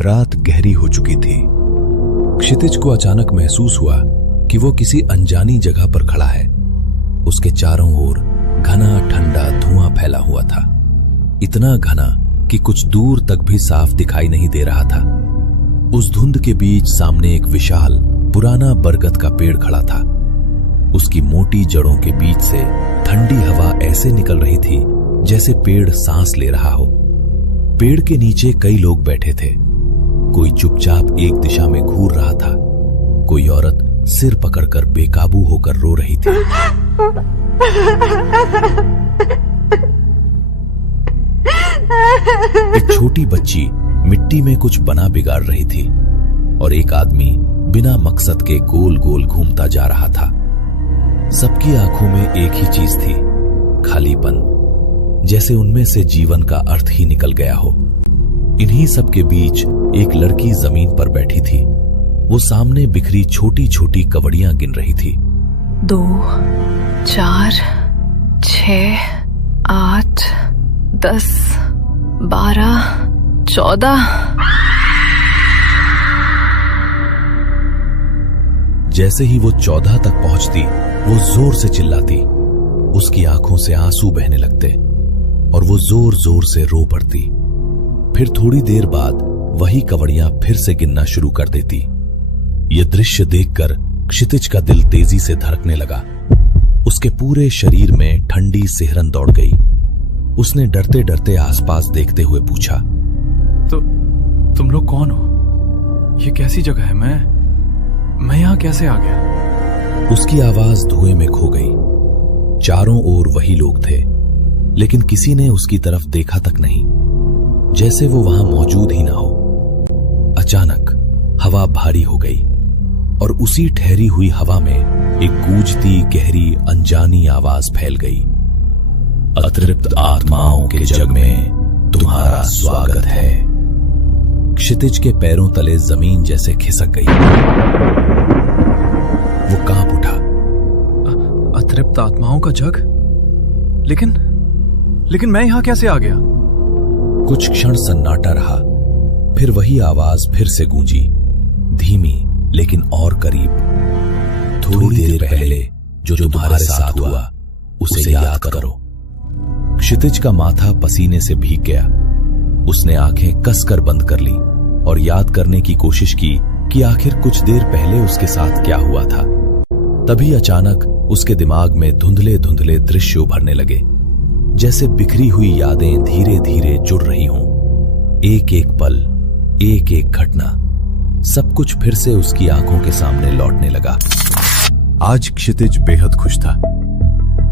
रात गहरी हो चुकी थी। क्षितिज को अचानक महसूस हुआ कि वो किसी अनजानी जगह पर खड़ा है। उसके चारों ओर घना ठंडा धुआं फैला हुआ था, इतना घना कि कुछ दूर तक भी साफ दिखाई नहीं दे रहा था। उस धुंध के बीच सामने एक विशाल पुराना बरगद का पेड़ खड़ा था। उसकी मोटी जड़ों के बीच से ठंडी हवा ऐसे निकल रही थी जैसे पेड़ सांस ले रहा हो। पेड़ के नीचे कई लोग बैठे थे। कोई चुपचाप एक दिशा में घूर रहा था, कोई औरत सिर पकड़कर बेकाबू होकर रो रही थी। एक छोटी बच्ची मिट्टी में कुछ बना बिगाड़ रही थी और एक आदमी बिना मकसद के गोल गोल घूमता जा रहा था। सबकी आंखों में एक ही चीज थी, खालीपन, जैसे उनमें से जीवन का अर्थ ही निकल गया हो। इन्हीं सब के बीच एक लड़की जमीन पर बैठी थी। वो सामने बिखरी छोटी छोटी कवड़ियां गिन रही थी। 2, 4, 6, 8, 10, 12, 14। जैसे ही वो 14 तक पहुंचती, वो जोर से चिल्लाती। उसकी आंखों से आंसू बहने लगते और वो जोर जोर से रो पड़ती। फिर थोड़ी देर बाद वही कवड़ियां फिर से गिनना शुरू कर देती। ये दृश्य देखकर क्षितिज का दिल तेजी से धड़कने लगा। उसके पूरे शरीर में ठंडी सिहरन दौड़ गई। उसने डरते डरते आसपास देखते हुए पूछा, तो तुम लोग कौन हो? ये कैसी जगह है? मैं यहां कैसे आ गया? उसकी आवाज धुएं में खो गई। चारों ओर वही लोग थे, लेकिन किसी ने उसकी तरफ देखा तक नहीं, जैसे वो वहां मौजूद ही ना हो। अचानक हवा भारी हो गई और उसी ठहरी हुई हवा में एक गूंजती गहरी अनजानी आवाज फैल गई। अतृप्त आत्माओं के जग में तुम्हारा स्वागत है। क्षितिज के पैरों तले जमीन जैसे खिसक गई। वो कांप उठा। अतृप्त आत्माओं का जग? लेकिन मैं यहां कैसे आ गया? कुछ क्षण सन्नाटा रहा, फिर वही आवाज फिर से गूंजी, धीमी लेकिन और करीब। थोड़ी देर पहले जो तुम्हारे साथ हुआ उसे याद करो। क्षितिज का माथा पसीने से भीग गया। उसने आंखें कसकर बंद कर ली और याद करने की कोशिश की कि आखिर कुछ देर पहले उसके साथ क्या हुआ था। तभी अचानक उसके दिमाग में धुंधले धुंधले दृश्य उभरने लगे, जैसे बिखरी हुई यादें धीरे धीरे जुड़ रही हों। एक एक पल, एक एक घटना, सब कुछ फिर से उसकी आंखों के सामने लौटने लगा। आज क्षितिज बेहद खुश था।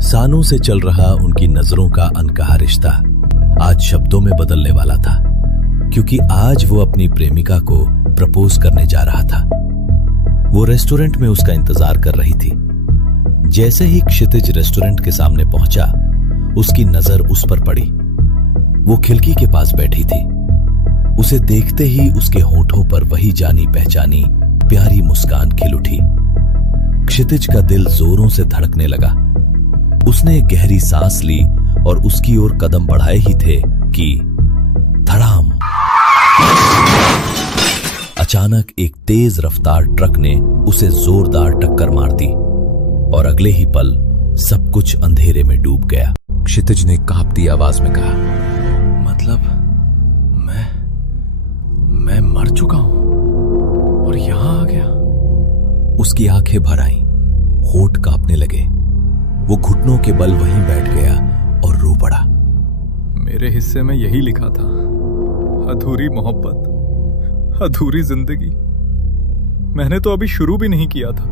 सालों से चल रहा उनकी नजरों का अनकहा रिश्ता आज शब्दों में बदलने वाला था, क्योंकि आज वो अपनी प्रेमिका को प्रपोज करने जा रहा था। वो रेस्टोरेंट में उसका इंतजार कर रही थी। जैसे ही क्षितिज रेस्टोरेंट के सामने पहुंचा, उसकी नजर उस पर पड़ी। वो खिड़की के पास बैठी थी। उसे देखते ही उसके होठों पर वही जानी पहचानी प्यारी मुस्कान खिल उठी। क्षितिज का दिल जोरों से धड़कने लगा। उसने एक गहरी सांस ली और उसकी ओर कदम बढ़ाए ही थे कि धड़ाम! अचानक एक तेज रफ्तार ट्रक ने उसे जोरदार टक्कर मार दी और अगले ही पल सब कुछ अंधेरे में डूब गया। क्षितिज ने कांपती आवाज में कहा, मतलब मैं मर चुका हूं और यहां आ गया? उसकी आंखें भर आईं, होठ कांपने लगे। वो घुटनों के बल वहीं बैठ गया और रो पड़ा। मेरे हिस्से में यही लिखा था, अधूरी मोहब्बत, अधूरी जिंदगी। मैंने तो अभी शुरू भी नहीं किया था।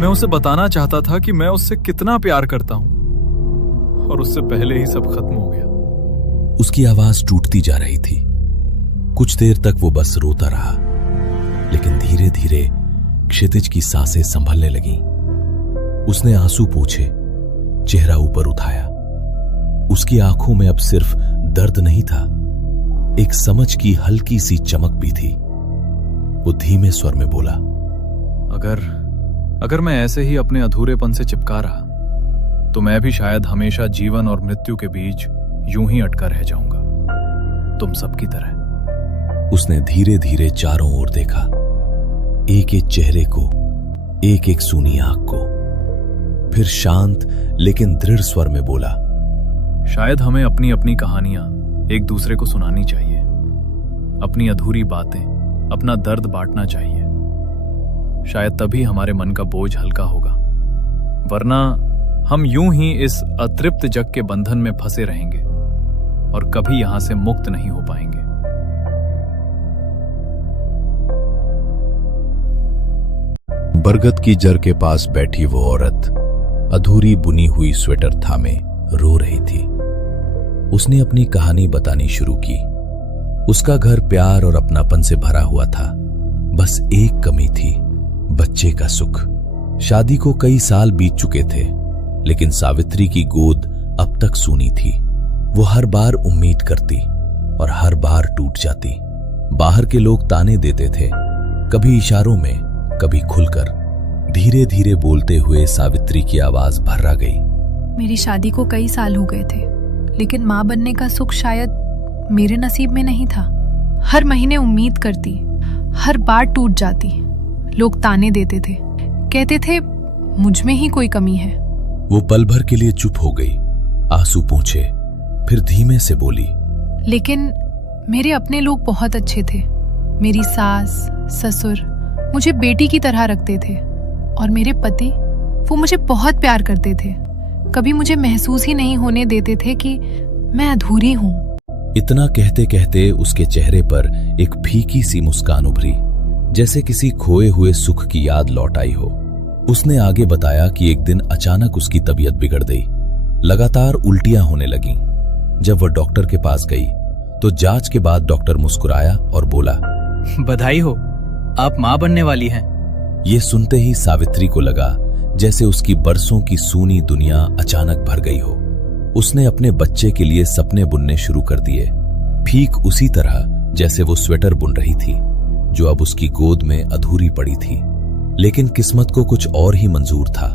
मैं उसे बताना चाहता था कि मैं उससे कितना प्यार करता हूं, और उससे पहले ही सब खत्म हो गया। उसकी आवाज टूटती जा रही थी। कुछ देर तक वो बस रोता रहा, लेकिन धीरे धीरे क्षितिज की सांसें संभलने लगीं। उसने आंसू पोंछे, चेहरा ऊपर उठाया। उसकी आंखों में अब सिर्फ दर्द नहीं था, एक समझ की हल्की सी चमक भी थी। वो धीमे स्वर में बोला, अगर मैं ऐसे ही अपने अधूरेपन से चिपका रहा तो मैं भी शायद हमेशा जीवन और मृत्यु के बीच यूं ही अटका रह जाऊंगा, तुम सबकी तरह। उसने धीरे धीरे चारों ओर देखा, एक एक चेहरे को, एक एक सूनी आंख को। फिर शांत लेकिन दृढ़ स्वर में बोला, शायद हमें अपनी अपनी कहानियां एक दूसरे को सुनानी चाहिए, अपनी अधूरी बातें, अपना दर्द बांटना चाहिए। शायद तभी हमारे मन का बोझ हल्का होगा, वरना हम यूं ही इस अतृप्त जग के बंधन में फंसे रहेंगे और कभी यहां से मुक्त नहीं हो पाएंगे। बरगद की जड़ के पास बैठी वो औरत अधूरी बुनी हुई स्वेटर थामे रो रही थी। उसने अपनी कहानी बतानी शुरू की। उसका घर प्यार और अपनापन से भरा हुआ था। बस एक कमी थी, बच्चे का सुख। शादी को कई साल बीत चुके थे, लेकिन सावित्री की गोद अब तक सूनी थी। वो हर बार उम्मीद करती और हर बार टूट जाती। बाहर के लोग ताने देते थे, कभी इशारों में, कभी खुलकर। धीरे धीरे बोलते हुए सावित्री की आवाज भर्रा गई। मेरी शादी को कई साल हो गए थे, लेकिन माँ बनने का सुख शायद मेरे नसीब में नहीं था। हर महीने उम्मीद करती, हर बार टूट जाती। लोग ताने देते थे, कहते थे मुझ में ही कोई कमी है। वो पल भर के लिए चुप हो गई, आंसू पोंछे, फिर धीमे से बोली, लेकिन मेरे अपने लोग बहुत अच्छे थे। मेरी सास, ससुर मुझे बेटी की तरह रखते थे और मेरे पति, वो मुझे बहुत प्यार करते थे। कभी मुझे महसूस ही नहीं होने देते थे कि मैं अधूरी हूं। इतना कहते कहते उसके चेहरे पर एक फीकी सी मुस्कान उभरी, जैसे किसी खोए हुए सुख की याद लौट आई हो। उसने आगे बताया कि एक दिन अचानक उसकी तबीयत बिगड़ गई। लगातार उल्टियां होने लगीं। जब वह डॉक्टर के पास गई तो जांच के बाद डॉक्टर मुस्कुराया और बोला, बधाई हो, आप मां बनने वाली हैं। ये सुनते ही सावित्री को लगा जैसे उसकी बरसों की सूनी दुनिया अचानक भर गई हो। उसने अपने बच्चे के लिए सपने बुनने शुरू कर दिए, ठीक उसी तरह जैसे वो स्वेटर बुन रही थी, जो अब उसकी गोद में अधूरी पड़ी थी। लेकिन किस्मत को कुछ और ही मंजूर था।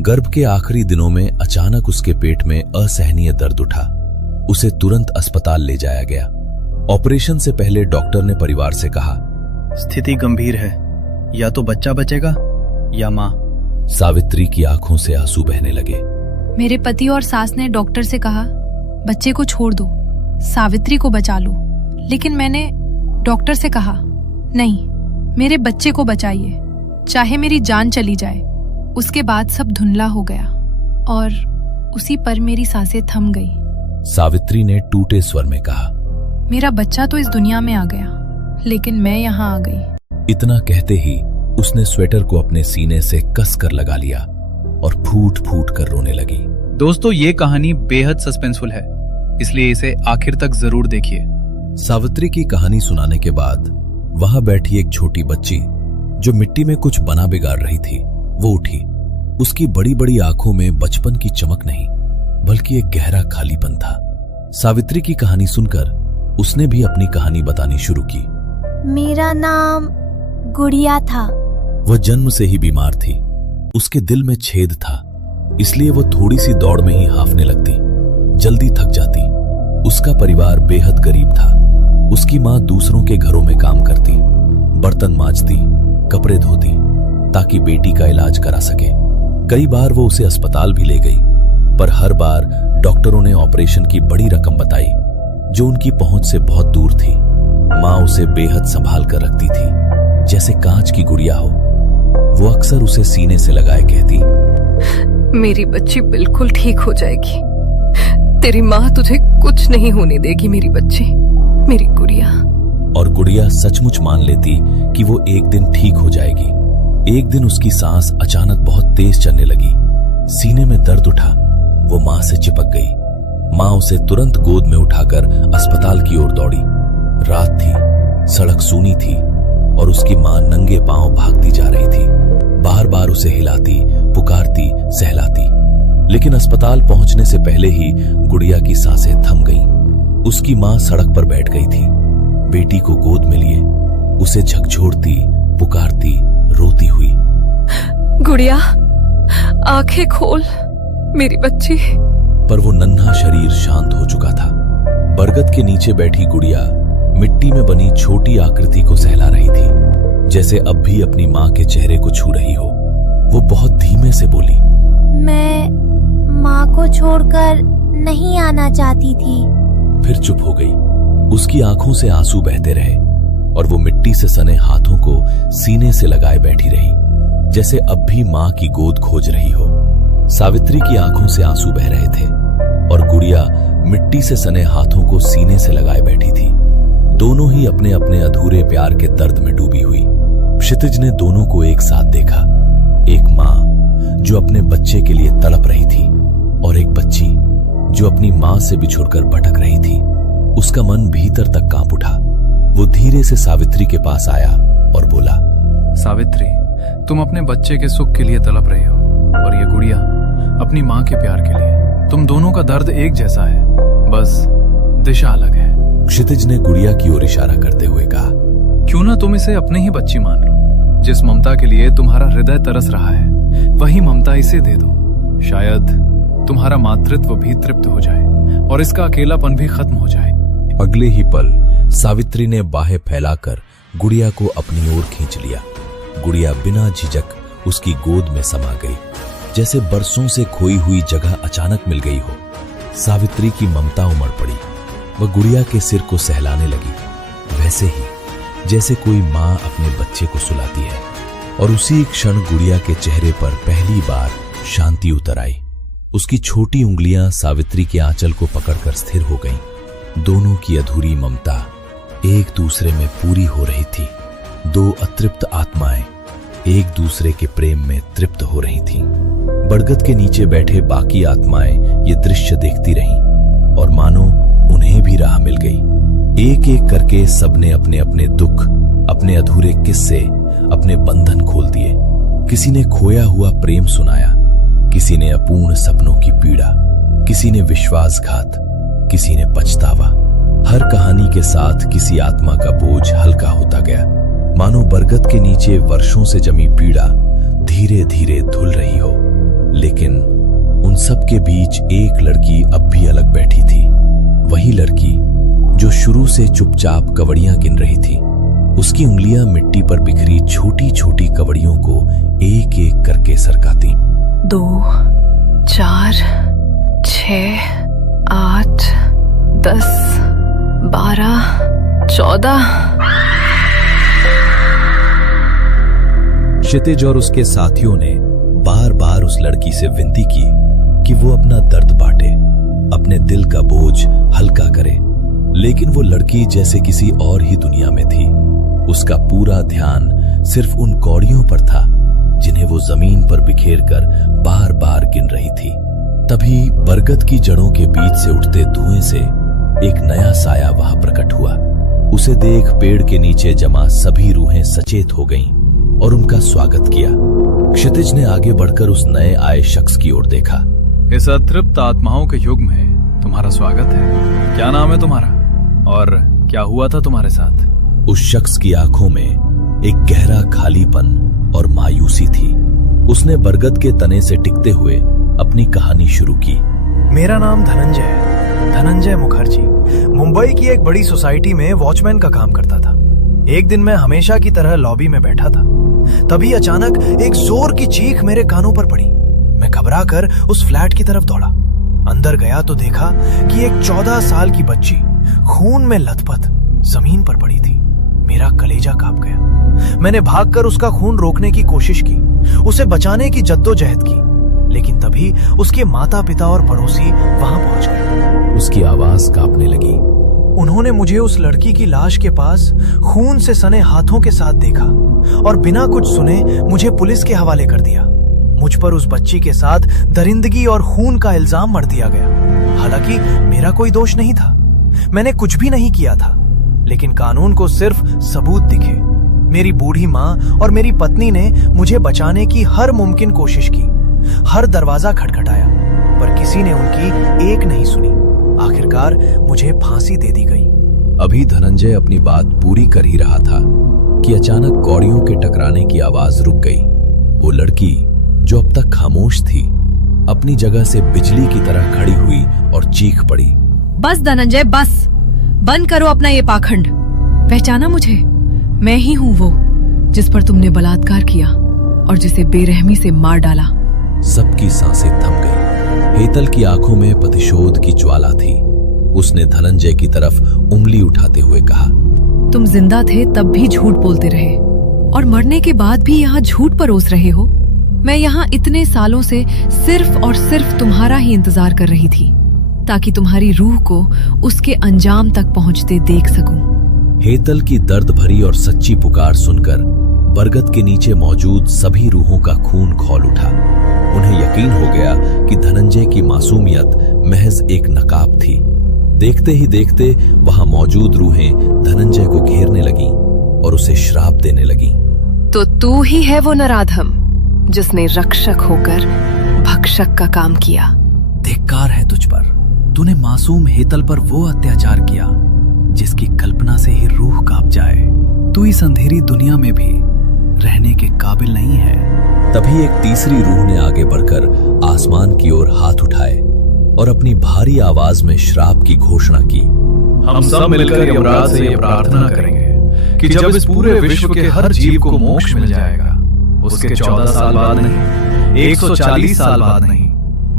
गर्भ के आखिरी दिनों में अचानक उसके पेट में असहनीय दर्द उठा। उसे तुरंत अस्पताल ले जाया गया। ऑपरेशन से पहले डॉक्टर ने परिवार से कहा, स्थिति गंभीर है, या तो बच्चा बचेगा या मां। सावित्री की आंखों से आंसू बहने लगे। मेरे पति और सास ने डॉक्टर से कहा, बच्चे को छोड़ दो, सावित्री को बचा लो। लेकिन मैंने डॉक्टर से कहा, नहीं, मेरे बच्चे को बचाइए, चाहे मेरी जान चली जाए। उसके बाद सब धुंधला हो गया और उसी पर मेरी सांसें थम गई। सावित्री ने टूटे स्वर में कहा, मेरा बच्चा तो इस दुनिया में आ गया, लेकिन मैं यहाँ आ गई। इतना कहते ही उसने स्वेटर को अपने सीने से कस कर लगा लिया और फूट फूट कर रोने लगी। दोस्तों, ये कहानी बेहद सस्पेंसफुल है, इसलिए इसे आखिर तक जरूर देखिए। सावित्री की कहानी सुनाने के बाद वहां बैठी एक छोटी बच्ची जो मिट्टी में कुछ बना बिगाड़ रही थी, वो उठी। उसकी बड़ी बड़ी आंखों में बचपन की चमक नहीं, बल्कि एक गहरा खालीपन था। सावित्री की कहानी सुनकर उसने भी अपनी कहानी बतानी शुरू की। मेरा नाम गुड़िया था। वह जन्म से ही बीमार थी। उसके दिल में छेद था, इसलिए वो थोड़ी सी दौड़ में ही हांफने लगती, जल्दी थक जाती। उसका परिवार बेहद गरीब था। उसकी माँ दूसरों के घरों में काम करती, बर्तन मांजती, कपड़े धोती, ताकि बेटी का इलाज करा सके। कई बार वो उसे अस्पताल भी ले गई, पर हर बार डॉक्टरों ने ऑपरेशन की बड़ी रकम बताई, जो उनकी पहुंच से बहुत दूर थी। माँ उसे बेहद संभाल कर रखती थी, जैसे कांच की गुड़िया हो। वो अक्सर उसे सीने से लगाए कहती, मेरी बच्ची बिल्कुल ठीक हो जाएगी। तेरी माँ तुझे कुछ नहीं होने देगी, मेरी बच्ची, मेरी गुड़िया। और गुड़िया सचमुच मान लेती कि वो एक दिन ठीक हो जाएगी। एक दिन उसकी सांस अचानक बहुत तेज चलने लगी। सीने में दर्द उठा। वो माँ से चिपक गई। माँ उसे तुरंत गोद में उठाकर अस्पताल की ओर दौड़ी। रात थी, सड़क सूनी थी और उसकी माँ नंगे पांव भागती जा रही थी। बार बार उसे हिलाती, पुकारती, सहलाती। लेकिन अस्पताल पहुंचने से पहले ही गुड़िया की सांसें थम गईं। उसकी माँ सड़क पर बैठ गई थी, बेटी को गोद में लिए, उसे झकझोरती, पुकारती, रोती हुई। गुड़िया, आंखें खोल, मेरी बच्ची। पर वो नन्हा शरीर शांत हो चुका था। बरगद के नीचे बैठी गुड़िया मिट्टी में बनी छोटी आकृति को सहला रही थी, जैसे अब भी अपनी माँ के चेहरे को छू रही हो। वो बहुत धीमे से बोली, मैं माँ को छोड़कर नहीं आना चाहती थी। फिर चुप हो गई। उसकी आंखों से आंसू बहते रहे और वो मिट्टी से सने हाथों को सीने से लगाए बैठी रही, जैसे अब भी माँ की गोद खोज रही हो। सावित्री की आंखों से आंसू बह रहे थे और गुड़िया मिट्टी से सने हाथों को सीने से लगाए बैठी थी, दोनों ही अपने अपने अधूरे प्यार के दर्द में डूबी हुई। क्षितिज ने दोनों को एक साथ देखा, एक माँ जो अपने बच्चे के लिए तड़प रही थी और एक बच्ची जो अपनी माँ से बिछुड़कर भटक रही थी। उसका मन भीतर तक कांप उठा। वो धीरे से सावित्री के पास आया और बोला, सावित्री, तुम अपने बच्चे के सुख के लिए तड़प रहे हो और ये गुड़िया अपनी माँ के प्यार के लिए। तुम दोनों का दर्द एक जैसा है, बस दिशा अलग है। क्षितिज ने गुड़िया की ओर इशारा करते हुए कहा, क्यों ना तुम इसे अपने ही बच्ची मान लो। जिस ममता के लिए तुम्हारा हृदय तरस रहा है, वही ममता इसे दे दो। शायद तुम्हारा मातृत्व भी तृप्त हो जाए और इसका अकेलापन भी खत्म हो जाए। अगले ही पल सावित्री ने बाहें फैलाकर गुड़िया को अपनी ओर खींच लिया। गुड़िया बिना झिझक उसकी गोद में समा गई, जैसे बरसों से खोई हुई जगह अचानक मिल गई हो। सावित्री की ममता उमड़ पड़ी। वह गुड़िया के सिर को सहलाने लगी, वैसे ही जैसे कोई माँ अपने बच्चे को सुलाती है। और उसी क्षण गुड़िया के चेहरे पर पहली बार शांति उतर आई। उसकी छोटी उंगलियां सावित्री के आंचल को पकड़कर स्थिर हो गईं। दोनों की अधूरी ममता एक दूसरे में पूरी हो रही थी। दो अतृप्त आत्माएं एक दूसरे के प्रेम में तृप्त हो रही थीं। बरगद के नीचे बैठे बाकी आत्माएं ये दृश्य देखती रहीं और मानो उन्हें भी राह मिल गई। एक एक करके सबने अपने अपने दुख, अपने अधूरे किस्से, अपने बंधन खोल दिए। किसी ने खोया हुआ प्रेम सुनाया, किसी ने अपूर्ण सपनों की पीड़ा, किसी ने विश्वासघात, किसी ने पछतावा। हर कहानी के साथ किसी आत्मा का बोझ हल्का होता गया, मानो बरगद के नीचे वर्षों से जमी पीड़ा धीरे धीरे धुल रही हो। लेकिन उन सब के बीच एक लड़की अब भी अलग बैठी थी। वही लड़की जो शुरू से चुपचाप कवड़ियां गिन रही थी। उसकी उंगलियां मिट्टी पर बिखरी छोटी छोटी कवड़ियों को एक एक करके सरकाती। 2, 4, 6, 8, 10, 12, 14। क्षितिज और उसके साथियों ने बार बार उस लड़की से विनती की कि वो अपना दर्द बांटे, अपने दिल का बोझ हल्का करे। लेकिन वो लड़की जैसे किसी और ही दुनिया में थी। उसका पूरा ध्यान सिर्फ उन कौड़ियों पर था जिन्हें वो जमीन पर बिखेर कर बार बार गिन रही थी। तभी बरगद की जड़ों के बीच से उठते धुएं से एक नया साया वहां प्रकट हुआ। उसे देख पेड़ के नीचे जमा सभी रूहें सचेत हो गईं और उनका स्वागत किया। क्षितिज ने आगे बढ़कर उस नए आए शख्स की ओर देखा। इस अतृप्त आत्माओं के युग में तुम्हारा स्वागत है। क्या नाम है तुम्हारा और क्या हुआ था तुम्हारे साथ? उस शख्स की आंखों में एक गहरा खालीपन और मायूसी थी। उसने बरगद के तने से टिकते हुए अपनी कहानी शुरू की। मेरा नाम धनंजय है, धनंजय मुखर्जी। मुंबई की एक बड़ी सोसाइटी में वॉचमैन का काम करता था। एक दिन मैं हमेशा की तरह लॉबी में बैठा था। तभी अचानक एक जोर की चीख मेरे कानों पर पड़ी। मैं घबरा कर उस फ्लैट की तरफ दौड़ा। अंदर गया तो देखा कि एक 14 साल की बच्ची खून में लथपथ जमीन पर पड़ी थी। मेरा कलेजा कांप गया। मैंने भागकर उसका खून रोकने की कोशिश की, उसे बचाने की जद्दोजहद की, लेकिन तभी उसके माता पिता और पड़ोसी वहां पहुंच गए। उसकी आवाज कांपने लगी। उन्होंने मुझे उस लड़की की लाश के पास खून से सने हाथों के साथ देखा और बिना कुछ सुने मुझे पुलिस के हवाले कर दिया। मुझ पर उस बच्ची के साथ दरिंदगी और खून का इल्जाम मढ़ दिया गया। हालांकि मेरा कोई दोष नहीं था, मैंने कुछ भी नहीं किया था, लेकिन कानून को सिर्फ सबूत दिखे। मेरी बूढ़ी माँ और मेरी पत्नी ने मुझे बचाने की हर मुमकिन कोशिश की, हर दरवाजा खटखटाया, पर किसी ने उनकी एक नहीं सुनी। आखिरकार मुझे फांसी दे दी गई। अभी धनंजय अपनी बात पूरी कर ही रहा था कि अचानक कौड़ियों के टकराने की आवाज रुक गई। वो लड़की जो अब तक खामोश थी, अपनी जगह से बिजली की तरह खड़ी हुई और चीख पड़ी। बस धनंजय, बस, बंद करो अपना ये पाखंड। पहचाना मुझे? मैं ही हूं वो जिस पर तुमने बलात्कार किया और जिसे बेरहमी से मार डाला। सबकी सांसें थम गई। हेतल की आंखों में प्रतिशोध की ज्वाला थी। उसने धनंजय की तरफ उंगली उठाते हुए कहा, तुम जिंदा थे तब भी झूठ बोलते रहे और मरने के बाद भी यहाँ झूठ परोस रहे हो। मैं यहाँ इतने सालों से सिर्फ और सिर्फ तुम्हारा ही इंतजार कर रही थी ताकि तुम्हारी रूह को उसके अंजाम तक पहुंचते देख सकूं। हेतल की दर्द भरी और सच्ची पुकार सुनकर बरगद के नीचे मौजूद सभी रूहों का खून खौल उठा। उन्हें यकीन हो गया कि धनंजय की मासूमियत महज एक नकाब थी। देखते ही देखते वहां मौजूद रूहें धनंजय को घेरने लगीं और उसे श्राप देने लगीं। तो तू ही है वो नराधम जिसने रक्षक होकर भक्षक का काम किया। धिक्कार है तुझ पर। तूने मासूम हेतल पर वो अत्याचार किया जिसकी कल्पना से ही रूह कांप जाए। तू इस अंधेरी दुनिया में भी रहने के काबिल नहीं है। तभी एक तीसरी रूह ने आगे बढ़कर आसमान की ओर हाथ उठाए और अपनी भारी आवाज में श्राप की घोषणा की। हम सब मिलकर यमराज से ये प्रार्थना करेंगे कि जब इस पूरे विश्व के हर जीव को मोक्ष मिल जाएगा, उसके 14 साल बाद नहीं, 140 साल बाद नहीं,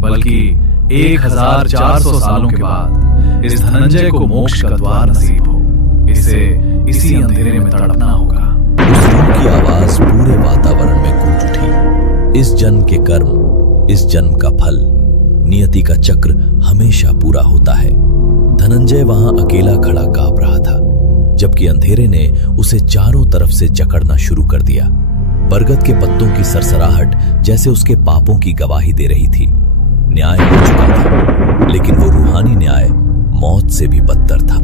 बल्कि 1400 सालों के बाद इस धनंजय को मोक्ष का द्वार नसीब हो। इसे इसी अंधेरे में तड़पना होगा। उस रूह की आवाज पूरे वातावरण में गूंज उठी। इस जन्म के कर्म, इस जन्म का फल, नियति का चक्र हमेशा पूरा होता है। धनंजय वहां अकेला खड़ा कांप रहा था, जबकि अंधेरे ने उसे चारों तरफ से जकड़ना शुरू कर दिया। बरगद के पत्तों की सरसराहट जैसे उसके पापों की गवाही दे रही थी। न्याय हो चुका था, लेकिन वो रूहानी न्याय मौत से भी बदतर था।